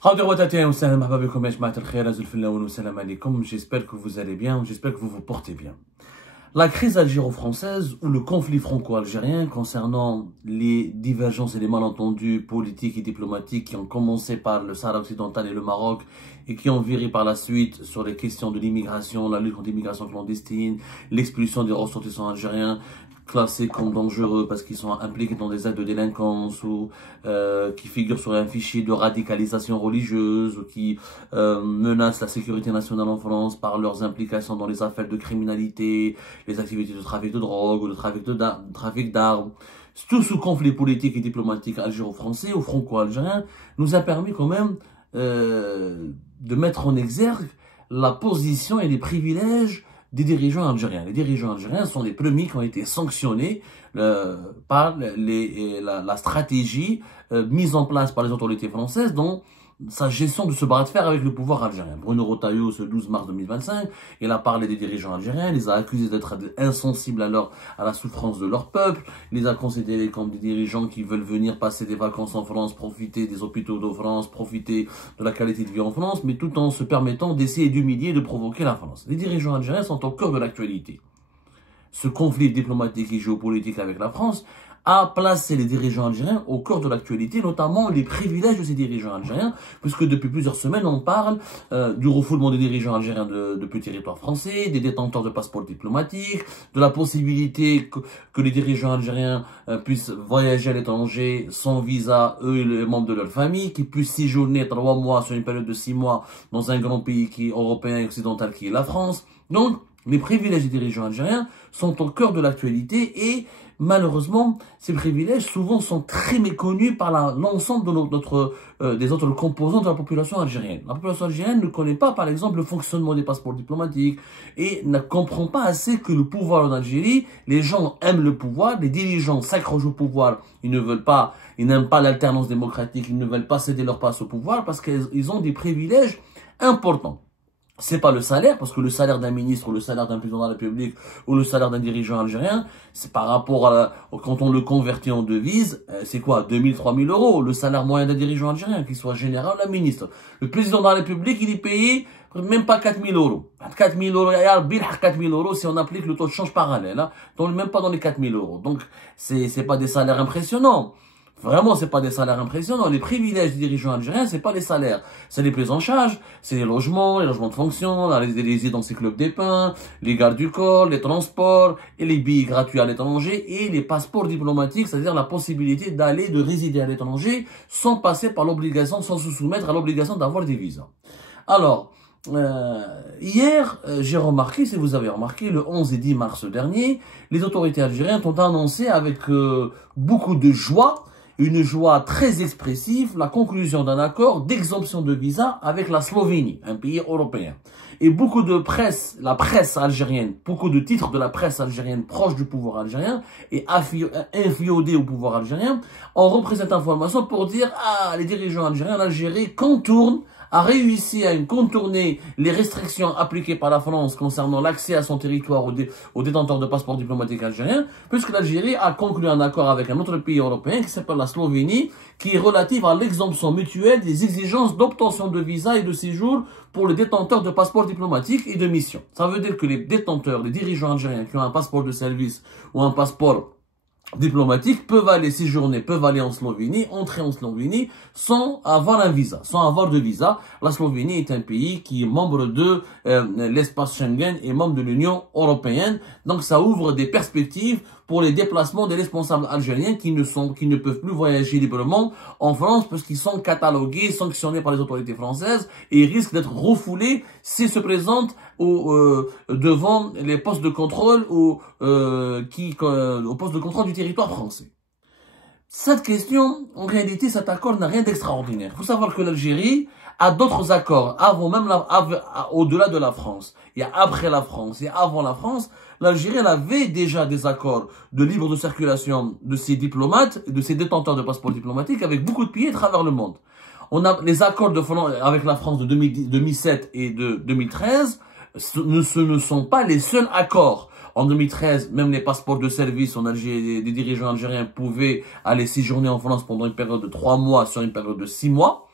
J'espère que vous allez bien, j'espère que vous vous portez bien. La crise algéro-française ou le conflit franco-algérien concernant les divergences et les malentendus politiques et diplomatiques qui ont commencé par le Sahara occidental et le Maroc et qui ont viré par la suite sur les questions de l'immigration, la lutte contre l'immigration clandestine, l'expulsion des ressortissants algériens classés comme dangereux parce qu'ils sont impliqués dans des actes de délinquance ou qui figurent sur un fichier de radicalisation religieuse ou qui menacent la sécurité nationale en France par leurs implications dans les affaires de criminalité, les activités de trafic de drogue ou de trafic d'armes. Tout ce conflit politique et diplomatique algéro-français ou franco-algérien nous a permis quand même de mettre en exergue la position et les privilèges des dirigeants algériens. Les dirigeants algériens sont les premiers qui ont été sanctionnés par la stratégie mise en place par les autorités françaises dans sa gestion de ce bras de fer avec le pouvoir algérien. Bruno Retailleau, ce 12 mars 2025, il a parlé des dirigeants algériens, il les a accusés d'être insensibles à la souffrance de leur peuple, il les a considérés comme des dirigeants qui veulent venir passer des vacances en France, profiter des hôpitaux de France, profiter de la qualité de vie en France, mais tout en se permettant d'essayer d'humilier et de provoquer la France. Les dirigeants algériens sont au cœur de l'actualité. Ce conflit diplomatique et géopolitique avec la France a placé les dirigeants algériens au cœur de l'actualité, notamment les privilèges de ces dirigeants algériens, puisque depuis plusieurs semaines, on parle du refoulement des dirigeants algériens depuis le territoire français, des détenteurs de passeports diplomatiques, de la possibilité que les dirigeants algériens puissent voyager à l'étranger sans visa, eux et les membres de leur famille, qu'ils puissent séjourner 3 mois sur une période de 6 mois dans un grand pays européen et occidental qui est la France. Donc, les privilèges des dirigeants algériens sont au cœur de l'actualité et malheureusement, ces privilèges souvent sont très méconnus par l'ensemble de des autres composants de la population algérienne. La population algérienne ne connaît pas, par exemple, le fonctionnement des passeports diplomatiques et ne comprend pas assez que le pouvoir en Algérie, les gens aiment le pouvoir, les dirigeants s'accrochent au pouvoir, ils n'aiment pas l'alternance démocratique, ils ne veulent pas céder leur place au pouvoir parce qu'ils ont des privilèges importants. C'est pas le salaire, parce que le salaire d'un ministre ou le salaire d'un président de la République ou le salaire d'un dirigeant algérien, c'est par rapport quand on le convertit en devise, c'est quoi, 2000, 3000 euros, le salaire moyen d'un dirigeant algérien, qu'il soit général ou un ministre. Le président de la République, il est payé même pas 4000 euros. 4000 euros, 4000 euros si on applique le taux de change parallèle, hein, même pas dans les 4000 euros. Donc, c'est pas des salaires impressionnants. Vraiment, c'est pas des salaires impressionnants. Les privilèges des dirigeants algériens, c'est pas les salaires. C'est les prises en charge, c'est les logements de fonction, les résidences et clubs des pins, les gardes du corps, les transports, et les billets gratuits à l'étranger, et les passeports diplomatiques, c'est-à-dire la possibilité de résider à l'étranger sans passer par l'obligation, sans se soumettre à l'obligation d'avoir des visas. Alors, hier, j'ai remarqué, si vous avez remarqué, le 11 et 10 mars dernier, les autorités algériennes ont annoncé avec beaucoup de joie, une joie très expressive, la conclusion d'un accord d'exemption de visa avec la Slovénie, un pays européen. Et beaucoup de presse, la presse algérienne, beaucoup de titres de la presse algérienne proche du pouvoir algérien et inféodés au pouvoir algérien ont repris cette information pour dire « Ah, les dirigeants algériens, l'Algérie a réussi à contourner les restrictions appliquées par la France concernant l'accès à son territoire aux détenteurs de passeports diplomatiques algériens, puisque l'Algérie a conclu un accord avec un autre pays européen qui s'appelle la Slovénie, qui est relative à l'exemption mutuelle des exigences d'obtention de visa et de séjour pour les détenteurs de passeports diplomatiques et de mission. Ça veut dire que les dirigeants algériens qui ont un passeport de service ou un passeport diplomatique peuvent aller séjourner, peuvent aller en Slovénie, entrer en Slovénie sans avoir un visa, sans avoir de visa. La Slovénie est un pays qui est membre de l'espace Schengen et membre de l'Union européenne. Donc ça ouvre des perspectives pour les déplacements des responsables algériens qui ne peuvent plus voyager librement en France parce qu'ils sont catalogués, sanctionnés par les autorités françaises et risquent d'être refoulés s'ils se présentent devant les postes de contrôle au poste de contrôle du territoire français. Cette question, en réalité, cet accord n'a rien d'extraordinaire. Il faut savoir que l'Algérie a d'autres accords, au-delà de la France. Il y a après la France et avant la France, l'Algérie avait déjà des accords de libre circulation de ses diplomates, de ses détenteurs de passeports diplomatiques avec beaucoup de pays à travers le monde. On a les accords avec la France de 2007 et de 2013, ce ne sont pas les seuls accords. En 2013, même les passeports de service en Algérie, des dirigeants algériens pouvaient aller séjourner en France pendant une période de 3 mois sur une période de 6 mois.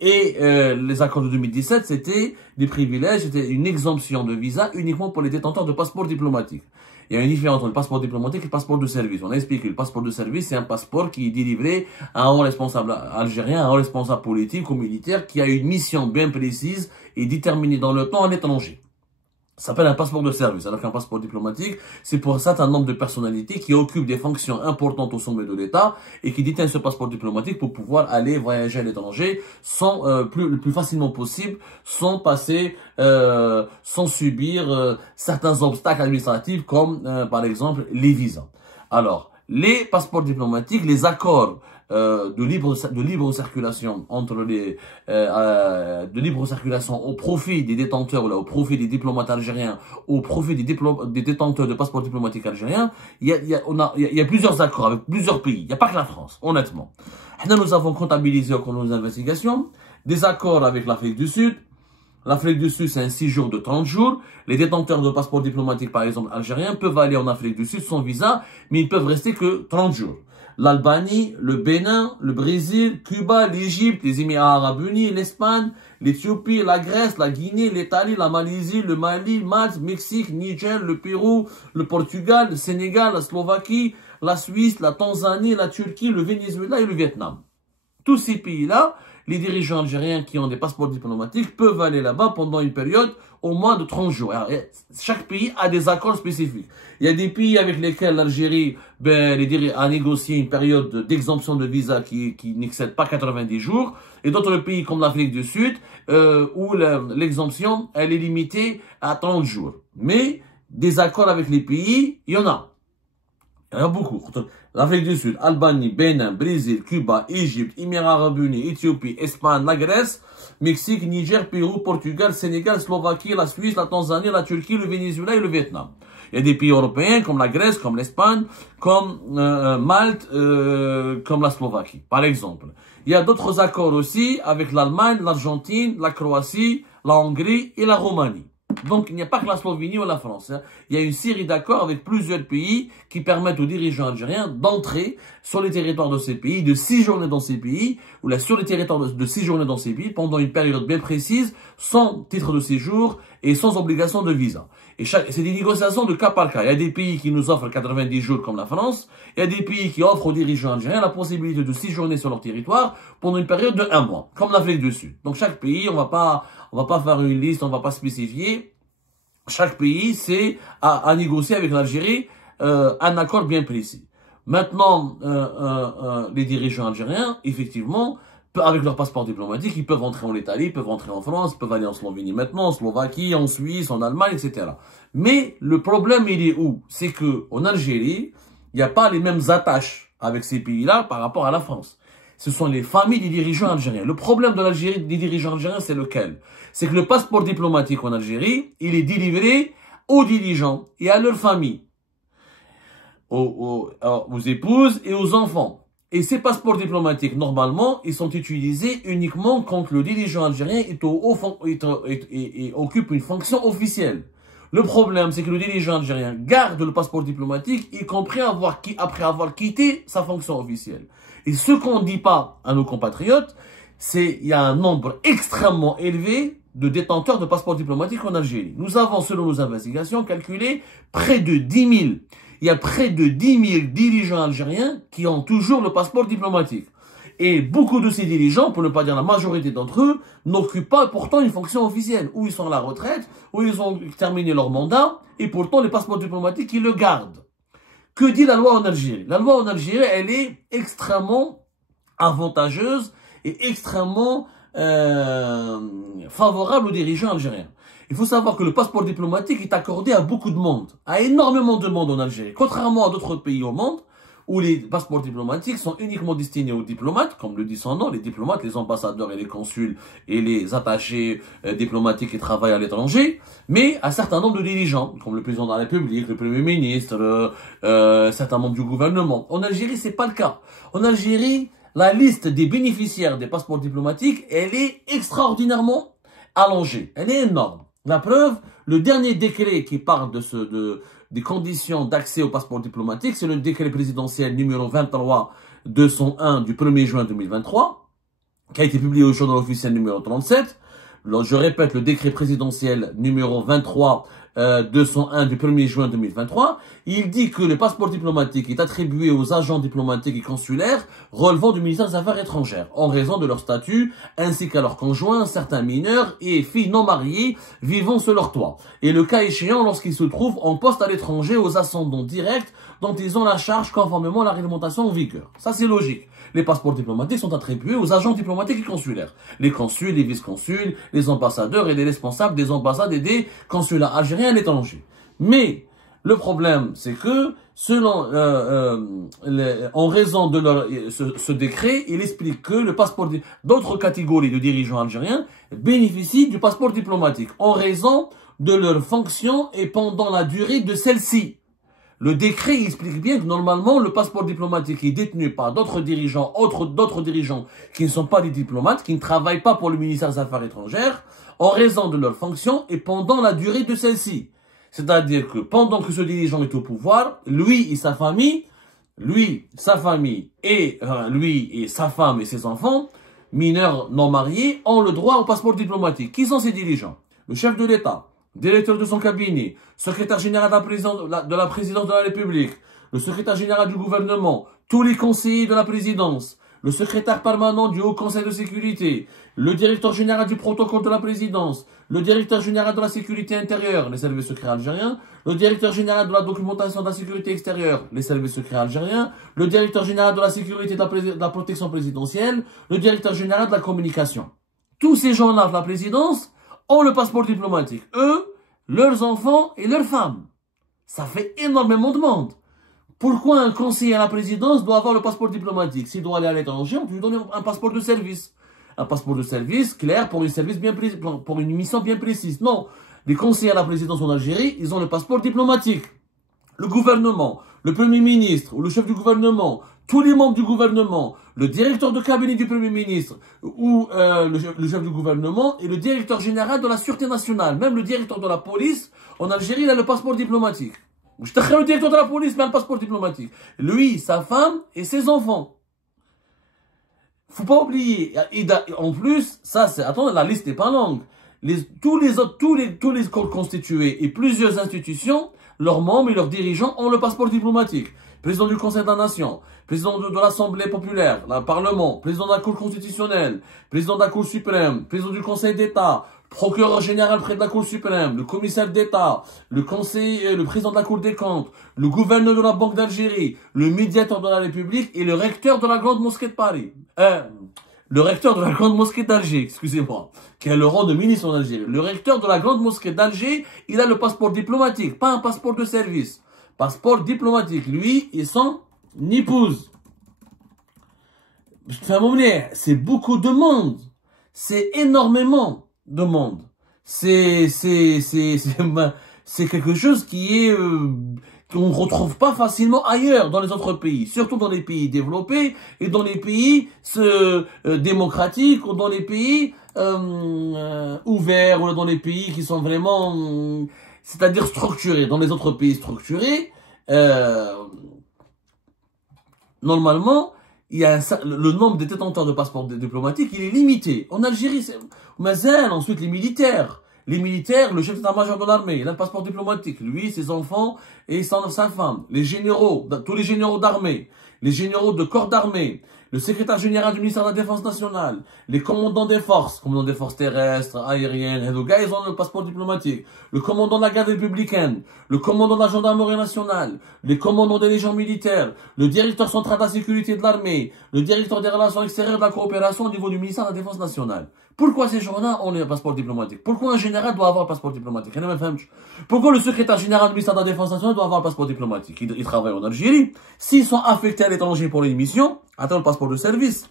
Et les accords de 2017, c'était des privilèges, c'était une exemption de visa uniquement pour les détenteurs de passeports diplomatiques. Il y a une différence entre le passeport diplomatique et le passeport de service. On a expliqué, le passeport de service, c'est un passeport qui est délivré à un haut responsable algérien, à un haut responsable politique ou militaire qui a une mission bien précise et déterminée dans le temps à l'étranger. Ça s'appelle un passeport de service, alors qu'un passeport diplomatique, c'est pour un certain nombre de personnalités qui occupent des fonctions importantes au sommet de l'État et qui détiennent ce passeport diplomatique pour pouvoir aller voyager à l'étranger sans le plus facilement possible, sans passer, sans subir certains obstacles administratifs comme par exemple les visas. Alors, les passeports diplomatiques, les accords de libre circulation entre les de libre circulation au profit des détenteurs ou là, au profit des diplomates algériens, au profit des détenteurs de passeports diplomatiques algériens, il y a plusieurs accords avec plusieurs pays. Il n'y a pas que la France, honnêtement. Nous avons comptabilisé au cours de nos investigations des accords avec l'Afrique du Sud. L'Afrique du Sud, c'est un séjour de 30 jours. Les détenteurs de passeports diplomatiques, par exemple algériens, peuvent aller en Afrique du Sud sans visa, mais ils peuvent rester que 30 jours. L'Albanie, le Bénin, le Brésil, Cuba, l'Égypte, les Émirats Arabes Unis, l'Espagne, l'Éthiopie, la Grèce, la Guinée, l'Italie, la Malaisie, le Mali, Malte, Mexique, Niger, le Pérou, le Portugal, le Sénégal, la Slovaquie, la Suisse, la Tanzanie, la Turquie, le Venezuela et le Vietnam. Tous ces pays-là, les dirigeants algériens qui ont des passeports diplomatiques peuvent aller là-bas pendant une période au moins de 30 jours. Alors, chaque pays a des accords spécifiques. Il y a des pays avec lesquels l'Algérie a négocié une période d'exemption de visa qui n'excède pas 90 jours. Et d'autres pays comme l'Afrique du Sud où l'exemption elle est limitée à 30 jours. Mais des accords avec les pays, il y en a. Il y en a beaucoup. L'Afrique du Sud, Albanie, Bénin, Brésil, Cuba, Égypte, Émirats Arabes Unis, Éthiopie, Espagne, la Grèce, Mexique, Niger, Pérou, Portugal, Sénégal, Slovaquie, la Suisse, la Tanzanie, la Turquie, le Venezuela et le Vietnam. Il y a des pays européens comme la Grèce, comme l'Espagne, comme Malte, comme la Slovaquie, par exemple. Il y a d'autres accords aussi avec l'Allemagne, l'Argentine, la Croatie, la Hongrie et la Roumanie. Donc, il n'y a pas que la Slovénie ou la France. Hein. Il y a une série d'accords avec plusieurs pays qui permettent aux dirigeants algériens d'entrer sur les territoires de ces pays, de séjourner dans ces pays, ou là, sur les territoires de séjourner dans ces pays pendant une période bien précise, sans titre de séjour et sans obligation de visa. Et c'est des négociations de cas par cas. Il y a des pays qui nous offrent 90 jours comme la France. Il y a des pays qui offrent aux dirigeants algériens la possibilité de séjourner sur leur territoire pendant une période de 1 mois, comme l'Afrique du Sud. Donc chaque pays, on va pas faire une liste, on va pas spécifier. Chaque pays, c'est à négocier avec l'Algérie un accord bien précis. Maintenant, les dirigeants algériens, effectivement, avec leur passeport diplomatique, ils peuvent entrer en Italie, ils peuvent entrer en France, ils peuvent aller en Slovénie maintenant, en Slovaquie, en Suisse, en Allemagne, etc. Mais le problème, il est où? C'est que en Algérie, il n'y a pas les mêmes attaches avec ces pays-là par rapport à la France. Ce sont les familles des dirigeants algériens. Le problème de l'Algérie, des dirigeants algériens, c'est lequel? C'est que le passeport diplomatique en Algérie, il est délivré aux dirigeants et à leurs familles, aux épouses et aux enfants. Et ces passeports diplomatiques, normalement, ils sont utilisés uniquement quand le dirigeant algérien occupe une fonction officielle. Le problème, c'est que le dirigeant algérien garde le passeport diplomatique, y compris après avoir quitté sa fonction officielle. Et ce qu'on ne dit pas à nos compatriotes, c'est qu'il y a un nombre extrêmement élevé de détenteurs de passeports diplomatiques en Algérie. Nous avons, selon nos investigations, calculé près de 10 000. Il y a près de 10 000 dirigeants algériens qui ont toujours le passeport diplomatique. Et beaucoup de ces dirigeants, pour ne pas dire la majorité d'entre eux, n'occupent pas pourtant une fonction officielle, où ils sont à la retraite, où ils ont terminé leur mandat, et pourtant les passeports diplomatiques, ils le gardent. Que dit la loi en Algérie? La loi en Algérie, elle est extrêmement avantageuse et extrêmement favorable aux dirigeants algériens. Il faut savoir que le passeport diplomatique est accordé à beaucoup de monde, à énormément de monde en Algérie. Contrairement à d'autres pays au monde, où les passeports diplomatiques sont uniquement destinés aux diplomates, comme le dit son nom, les diplomates, les ambassadeurs et les consuls et les attachés diplomatiques qui travaillent à l'étranger, mais à un certain nombre de dirigeants, comme le président de la République, le Premier ministre, certains membres du gouvernement. En Algérie, c'est pas le cas. En Algérie, la liste des bénéficiaires des passeports diplomatiques, elle est extraordinairement allongée. Elle est énorme. La preuve, le dernier décret qui parle des conditions d'accès au passeport diplomatique, c'est le décret présidentiel numéro 23-201 du 1er juin 2023. qui a été publié au journal officiel numéro 37. Je répète, le décret présidentiel numéro 201 du 1er juin 2023, il dit que le passeport diplomatique est attribué aux agents diplomatiques et consulaires relevant du ministère des Affaires étrangères, en raison de leur statut, ainsi qu'à leurs conjoints, certains mineurs et filles non mariées vivant sous leur toit. Et le cas échéant, lorsqu'ils se trouvent en poste à l'étranger aux ascendants directs dont ils ont la charge conformément à la réglementation en vigueur. Ça, c'est logique. Les passeports diplomatiques sont attribués aux agents diplomatiques et consulaires. Les consuls, les vice-consuls, les ambassadeurs et les responsables des ambassades et des consulats algériens à l'étranger. Mais le problème, c'est que selon, en raison de ce décret, il explique que le passeport d'autres catégories de dirigeants algériens bénéficient du passeport diplomatique en raison de leur fonction et pendant la durée de celle-ci. Le décret explique bien que normalement, le passeport diplomatique est détenu par d'autres dirigeants qui ne sont pas des diplomates, qui ne travaillent pas pour le ministère des Affaires étrangères, en raison de leur fonction et pendant la durée de celle-ci. C'est-à-dire que pendant que ce dirigeant est au pouvoir, lui et sa famille et sa femme et ses enfants, mineurs non mariés, ont le droit au passeport diplomatique. Qui sont ces dirigeants? Le chef de l'État, directeur de son cabinet, secrétaire général de la présidence de la République, le secrétaire général du gouvernement, tous les conseillers de la présidence, le secrétaire permanent du Haut Conseil de sécurité, le directeur général du protocole de la présidence, le directeur général de la sécurité intérieure, les services secrets algériens, le directeur général de la documentation de la sécurité extérieure, les services secrets algériens, le directeur général de la sécurité de la protection présidentielle, le directeur général de la communication. Tous ces gens-là de la présidence ont le passeport diplomatique. Eux, leurs enfants et leurs femmes. Ça fait énormément de monde. Pourquoi un conseiller à la présidence doit avoir le passeport diplomatique? S'il doit aller à l'étranger, on peut lui donner un passeport de service. Un passeport de service clair pour une mission bien précise. Non, les conseillers à la présidence en Algérie, ils ont le passeport diplomatique. Le gouvernement, le premier ministre ou le chef du gouvernement, tous les membres du gouvernement, le directeur de cabinet du premier ministre ou le chef du gouvernement et le directeur général de la sûreté nationale, même le directeur de la police en Algérie, il a le passeport diplomatique. Le directeur de la police met un passeport diplomatique. Lui, sa femme et ses enfants. Faut pas oublier. En plus, ça c'est, attends, la liste n'est pas longue. Tous les corps constitués et plusieurs institutions, leurs membres et leurs dirigeants ont le passeport diplomatique. Président du Conseil de la Nation, président de l'Assemblée populaire, le Parlement, président de la Cour constitutionnelle, président de la Cour suprême, président du Conseil d'État, procureur général près de la Cour suprême, le commissaire d'État, le président de la Cour des comptes, le gouverneur de la Banque d'Algérie, le médiateur de la République et le recteur de la Grande Mosquée de Paris. Le recteur de la Grande Mosquée d'Alger, excusez-moi, qui a le rang de ministre en Algérie. Le recteur de la Grande Mosquée d'Alger, il a le passeport diplomatique, pas un passeport de service. Passeport diplomatique, lui et son épouse. C'est beaucoup de monde. C'est énormément de monde. C'est quelque chose qui est qu'on ne retrouve pas facilement ailleurs dans les autres pays, surtout dans les pays développés et dans les pays démocratiques ou dans les pays ouverts ou dans les pays qui sont vraiment, c'est-à-dire structurés. Dans les autres pays structurés, normalement, il y a le nombre de détenteurs de passeports diplomatiques, il est limité. En Algérie, ensuite les militaires. Les militaires, le chef d'état-major de l'armée, il a un passeport diplomatique. Lui, ses enfants et sa femme. Les généraux, tous les généraux d'armée, les généraux de corps d'armée, le secrétaire général du ministère de la Défense nationale, les commandants des forces terrestres, aériennes, les gars, ils ont le passeport diplomatique. Le commandant de la garde républicaine, le commandant de la gendarmerie nationale, les commandants des légions militaires, le directeur central de la sécurité de l'armée, le directeur des relations extérieures de la coopération au niveau du ministère de la Défense nationale. Pourquoi ces gens-là ont le passeport diplomatique? Pourquoi un général doit avoir un passeport diplomatique? Pourquoi le secrétaire général du ministère de la Défense nationale doit avoir un passeport diplomatique? Il travaille en Algérie. S'ils sont affectés à l'étranger pour les missions, attends le passeport de service.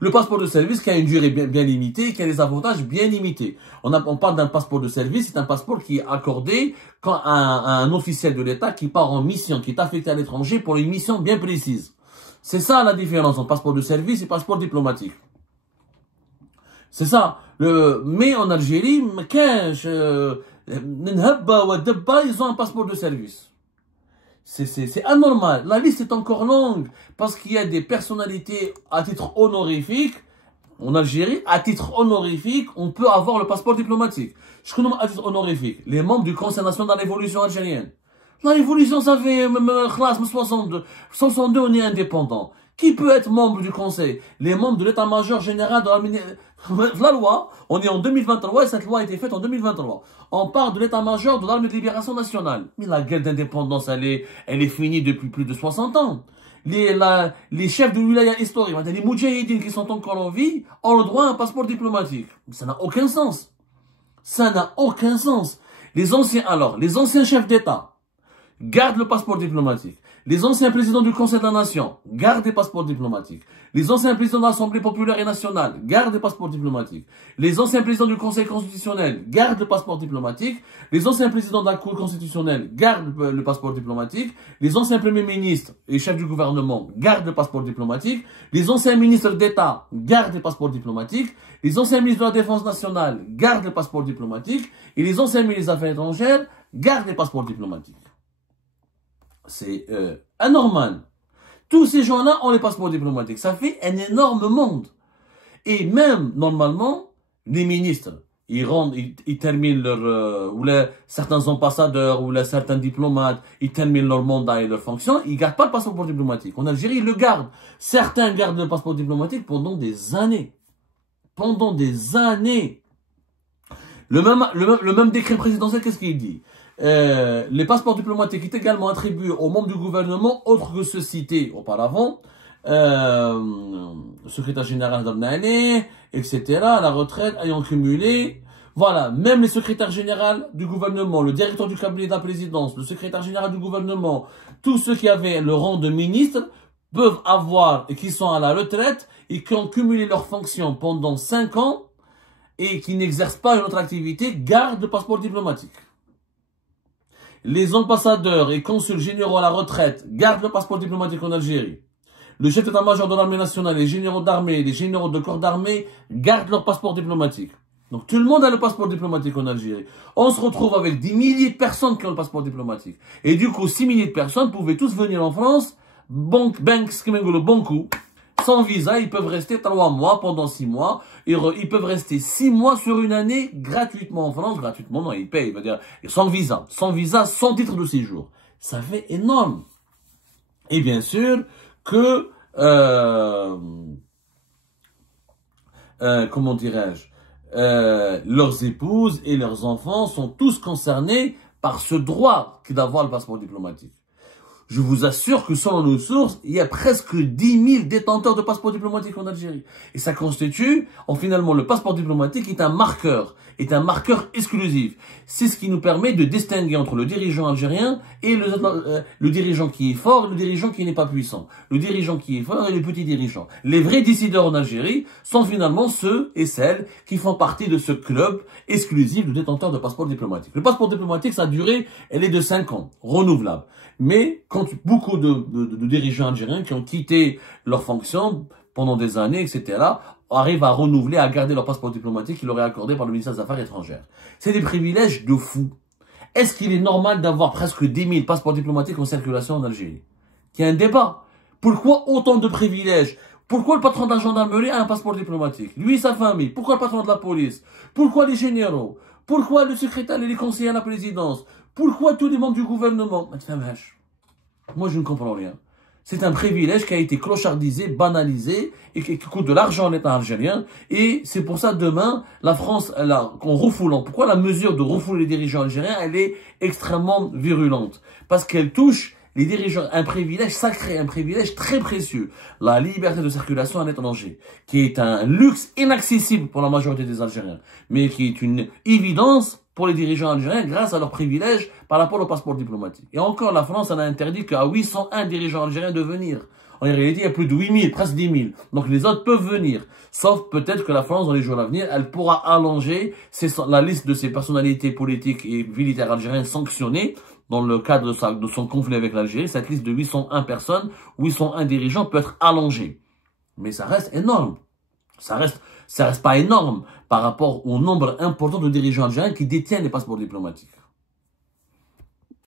Le passeport de service qui a une durée bien limitée, qui a des avantages bien limités. On parle d'un passeport de service, c'est un passeport qui est accordé à un officiel de l'État qui part en mission, qui est affecté à l'étranger pour une mission bien précise. C'est ça la différence entre passeport de service et passeport diplomatique. C'est ça. Mais en Algérie, ils ont un passeport de service. C'est anormal. La liste est encore longue parce qu'il y a des personnalités à titre honorifique en Algérie, à titre honorifique, on peut avoir le passeport diplomatique. Je connais à titre honorifique les membres du Conseil national de l'évolution algérienne. La révolution, ça fait 62. 62, on est indépendant. Qui peut être membre du Conseil? Les membres de l'état-major général de la loi, on est en 2023 et cette loi a été faite en 2023. On parle de l'état-major de l'armée de libération nationale. Mais la guerre d'indépendance, elle est finie depuis plus de 60 ans. Les chefs de wilaya historique, les moudjahidines qui sont encore en vie, ont le droit à un passeport diplomatique. Ça n'a aucun sens. Ça n'a aucun sens. Les anciens chefs d'État gardent le passeport diplomatique. Les anciens présidents du Conseil de la Nation gardent des passeports diplomatiques. Les anciens présidents de l'Assemblée populaire et nationale gardent des passeports diplomatiques. Les anciens présidents du Conseil constitutionnel gardent le passeport diplomatique. Les anciens présidents de la Cour constitutionnelle gardent le passeport diplomatique. Les anciens premiers ministres et chefs du gouvernement gardent le passeport diplomatique. Les anciens ministres d'État gardent les passeports diplomatiques. Les anciens ministres de la Défense nationale gardent les passeports diplomatiques. Et les anciens ministres des Affaires étrangères gardent les passeports diplomatiques. C'est anormal. Tous ces gens-là ont les passeports diplomatiques. Ça fait un énorme monde. Et même, normalement, les ministres, ils terminent certains ambassadeurs ou certains diplomates, ils terminent leur mandat et leur fonction, ils gardent pas le passeport diplomatique. En Algérie, ils le gardent. Certains gardent le passeport diplomatique pendant des années. Pendant des années. Le même décret présidentiel, qu'est-ce qu'il dit? Les passeports diplomatiques est également attribués aux membres du gouvernement, autres que ceux cités auparavant, secrétaire général d'Arnane, etc., à la retraite, ayant cumulé, voilà, même les secrétaires généraux du gouvernement, le directeur du cabinet de la présidence, le secrétaire général du gouvernement, tous ceux qui avaient le rang de ministre, peuvent avoir, et qui sont à la retraite, et qui ont cumulé leurs fonctions pendant 5 ans, et qui n'exercent pas une autre activité, gardent le passeport diplomatique. Les ambassadeurs et consuls généraux à la retraite gardent le passeport diplomatique en Algérie. Le chef d'état-major de l'armée nationale, les généraux d'armée, les généraux de corps d'armée gardent leur passeport diplomatique. Donc tout le monde a le passeport diplomatique en Algérie. On se retrouve avec des milliers de personnes qui ont le passeport diplomatique. Et du coup, 6 milliers de personnes pouvaient tous venir en France, sans visa, ils peuvent rester 3 mois pendant 6 mois. Ils peuvent rester 6 mois sur une année gratuitement en France. Gratuitement, non, ils payent. Sans visa, sans titre de séjour. Ça fait énorme. Et bien sûr que, comment dirais-je, leurs épouses et leurs enfants sont tous concernés par ce droit d'avoir le passeport diplomatique. Je vous assure que selon nos sources, il y a presque 10 000 détenteurs de passeports diplomatiques en Algérie. Et ça constitue, finalement, le passeport diplomatique est un marqueur exclusif. C'est ce qui nous permet de distinguer entre le dirigeant algérien et le dirigeant qui est fort et le dirigeant qui n'est pas puissant. Le dirigeant qui est fort et le petit dirigeant. Les vrais décideurs en Algérie sont finalement ceux et celles qui font partie de ce club exclusif de détenteurs de passeports diplomatiques. Le passeport diplomatique, sa durée, elle est de 5 ans, renouvelable. Mais quand beaucoup de dirigeants algériens qui ont quitté leurs fonctions pendant des années, etc., arrivent à renouveler, à garder leur passeport diplomatique qui leur est accordé par le ministère des Affaires étrangères. C'est des privilèges de fou. Est-ce qu'il est normal d'avoir presque 10 000 passeports diplomatiques en circulation en Algérie? Il y a un débat. Pourquoi autant de privilèges? Pourquoi le patron de la gendarmerie a un passeport diplomatique? Lui et sa famille. Pourquoi le patron de la police? Pourquoi les généraux? Pourquoi le secrétaire et les conseillers à la présidence? Pourquoi tous les membres du gouvernement? Moi, je ne comprends rien. C'est un privilège qui a été clochardisé, banalisé, et qui coûte de l'argent à l'État algérien. Et c'est pour ça, demain, la France, en refoulant, pourquoi la mesure de refouler les dirigeants algériens, elle est extrêmement virulente? Parce qu'elle touche les dirigeants, un privilège sacré, un privilège très précieux, la liberté de circulation à l'étranger, qui est un luxe inaccessible pour la majorité des Algériens, mais qui est une évidence pour les dirigeants algériens grâce à leurs privilèges par rapport au passeport diplomatique. Et encore, la France en a interdit qu'à 801 dirigeants algériens de venir. En réalité, il y a plus de 8 000, presque 10 000. Donc les autres peuvent venir. Sauf peut-être que la France, dans les jours à venir, elle pourra allonger la liste de ses personnalités politiques et militaires algériens sanctionnées dans le cadre de son conflit avec l'Algérie. Cette liste de 801 personnes, 801 dirigeants peut être allongée. Mais ça reste énorme. Ça reste pas énorme par rapport au nombre important de dirigeants algériens qui détiennent les passeports diplomatiques.